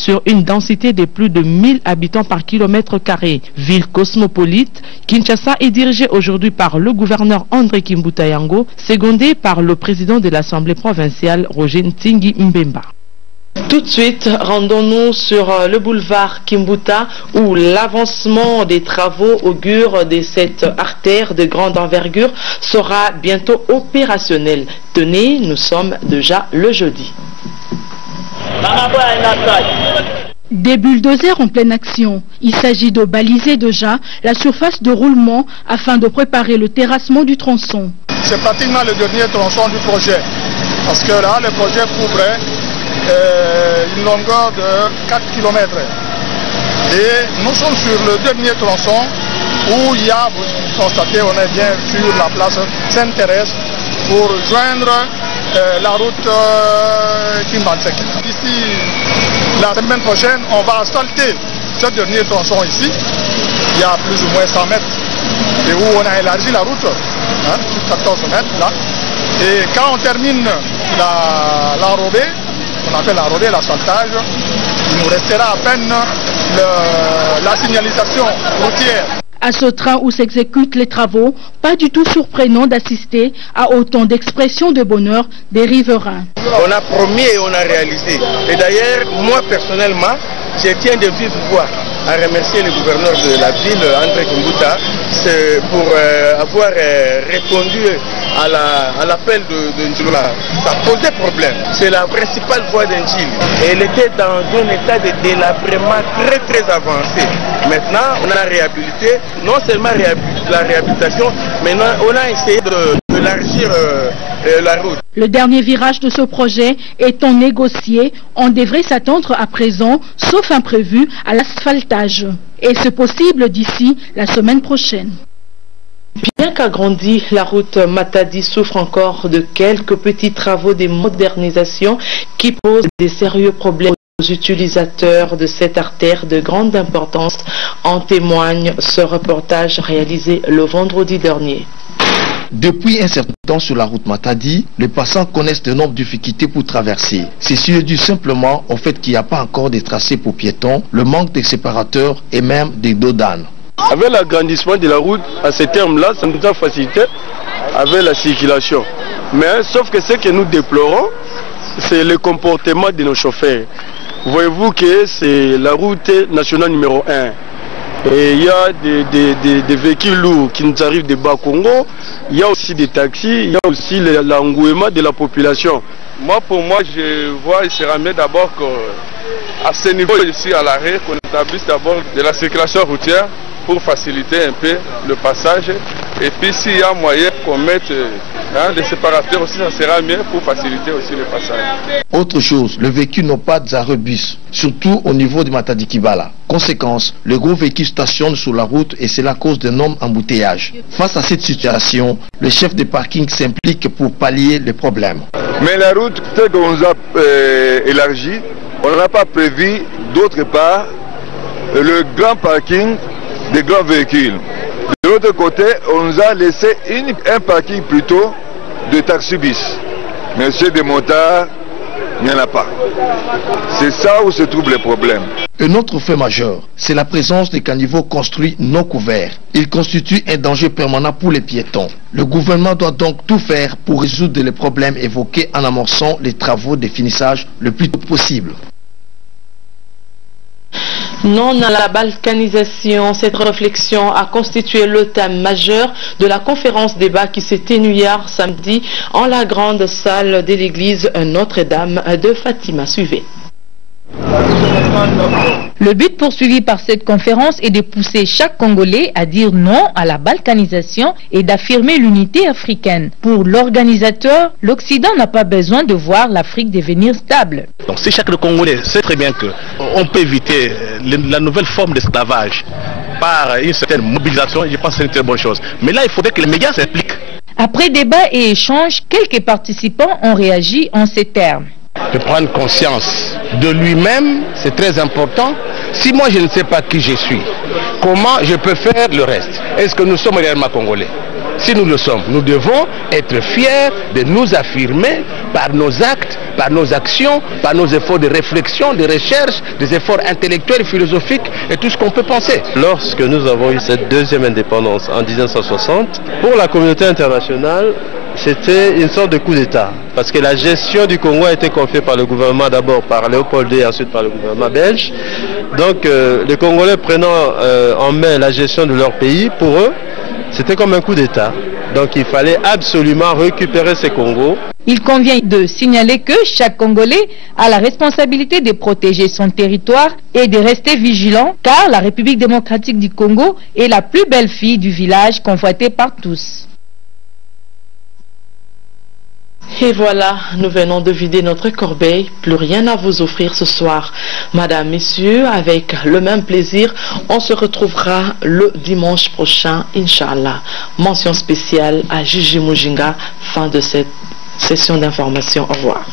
sur une densité de plus de 1000 habitants par kilomètre carré. Ville cosmopolite, Kinshasa est dirigée aujourd'hui par le gouverneur André Kimbuta Yango, secondé par le président de l'Assemblée provinciale Roger Ntingi Mbemba. Tout de suite, rendons-nous sur le boulevard Kimbuta où l'avancement des travaux augure de cette artère de grande envergure sera bientôt opérationnel. Tenez, nous sommes déjà le jeudi. Des bulldozers en pleine action. Il s'agit de baliser déjà la surface de roulement afin de préparer le terrassement du tronçon. C'est pratiquement le dernier tronçon du projet parce que là, le projet couvrait une longueur de 4 km. Et nous sommes sur le dernier tronçon où il y a, vous constatez, on est bien sur la place Sainte-Thérèse pour joindre la route Kimbansek. D'ici la semaine prochaine, on va asphalter ce dernier tronçon ici. Il y a plus ou moins 100 mètres et où on a élargi la route, 14 mètres là. Et quand on termine l'enrobé, on appelle l'enrobé, l'asphaltage, il nous restera à peine la signalisation routière. À ce train où s'exécutent les travaux, pas du tout surprenant d'assister à autant d'expressions de bonheur des riverains. On a promis et on a réalisé. Et d'ailleurs, moi personnellement, je tiens de vive voix à remercier le gouverneur de la ville, André Kimbuta, pour avoir répondu à l'appel de Ndjila. Ça posait problème. C'est la principale voie d'Ndjil. Elle était dans un état de délabrement très avancé. Maintenant, on a réhabilité, non seulement la réhabilitation, mais on a essayé d'élargir la route. Le dernier virage de ce projet étant négocié, on devrait s'attendre à présent, sauf imprévu, à l'asphaltage. Et c'est possible d'ici la semaine prochaine. Bien qu'agrandie, la route Matadi souffre encore de quelques petits travaux de modernisation qui posent des sérieux problèmes aux utilisateurs de cette artère de grande importance. En témoigne ce reportage réalisé le vendredi dernier. Depuis un certain temps sur la route Matadi, les passants connaissent de nombreuses difficultés pour traverser. Ceci est dû simplement au fait qu'il n'y a pas encore de tracés pour piétons, le manque de séparateurs et même des dos d'âne. Avec l'agrandissement de la route, à ce terme-là, ça nous a facilité avec la circulation. Mais sauf que ce que nous déplorons, c'est le comportement de nos chauffeurs. Voyez-vous que c'est la route nationale numéro 1. Et il y a des véhicules lourds qui nous arrivent de Bas-Congo. Il y a aussi des taxis, il y a aussi l'engouement de la population. Moi, pour moi, je vois il sera mieux d'abord qu'à ce niveau ici à l'arrêt, qu'on établisse d'abord de la circulation routière pour faciliter un peu le passage. Et puis s'il y a moyen qu'on mette des séparateurs aussi, ça sera mieux pour faciliter aussi le passage. Autre chose, le véhicule n'a pas d'arrêt bus, surtout au niveau de Matadi Kibala. Conséquence, le gros véhicule stationne sur la route et c'est la cause d'énormes embouteillages. Face à cette situation, le chef de parking s'implique pour pallier les problèmes. Mais la route, telle qu'on nous a élargie, on n'a pas prévu d'autre part le grand parking des grands véhicules. De l'autre côté, on nous a laissé un parking plutôt de taxi-bis. Mais ceux des motards, il n'y en a pas. C'est ça où se trouvent les problèmes. Un autre fait majeur, c'est la présence des caniveaux construits non couverts. Ils constituent un danger permanent pour les piétons. Le gouvernement doit donc tout faire pour résoudre les problèmes évoqués en amorçant les travaux de finissage le plus tôt possible. Non à la balkanisation, cette réflexion a constitué le thème majeur de la conférence débat qui s'est tenue hier samedi en la grande salle de l'église Notre-Dame de Fatima. Suivez. Le but poursuivi par cette conférence est de pousser chaque Congolais à dire non à la balkanisation et d'affirmer l'unité africaine. Pour l'organisateur, l'Occident n'a pas besoin de voir l'Afrique devenir stable. Donc si chaque Congolais sait très bien qu'on peut éviter la nouvelle forme d'esclavage par une certaine mobilisation, je pense que c'est une très bonne chose. Mais là, il faudrait que les médias s'impliquent. Après débat et échange, quelques participants ont réagi en ces termes. De prendre conscience de lui-même, c'est très important. Si moi je ne sais pas qui je suis, comment je peux faire le reste? Est-ce que nous sommes réellement Congolais? Si nous le sommes, nous devons être fiers de nous affirmer par nos actes, par nos actions, par nos efforts de réflexion, de recherche, des efforts intellectuels, philosophiques et tout ce qu'on peut penser. Lorsque nous avons eu cette deuxième indépendance en 1960, pour la communauté internationale, c'était une sorte de coup d'État. Parce que la gestion du Congo a été confiée par le gouvernement, d'abord par Léopold II, ensuite par le gouvernement belge. Donc les Congolais prenant en main la gestion de leur pays, pour eux, c'était comme un coup d'État. Donc il fallait absolument récupérer ces Congos. Il convient de signaler que chaque Congolais a la responsabilité de protéger son territoire et de rester vigilant, car la République démocratique du Congo est la plus belle fille du village, convoitée par tous. Et voilà, nous venons de vider notre corbeille, plus rien à vous offrir ce soir. Madame, messieurs, avec le même plaisir, on se retrouvera le dimanche prochain, Inch'Allah. Mention spéciale à Gigi Mujinga, fin de cette session d'information. Au revoir.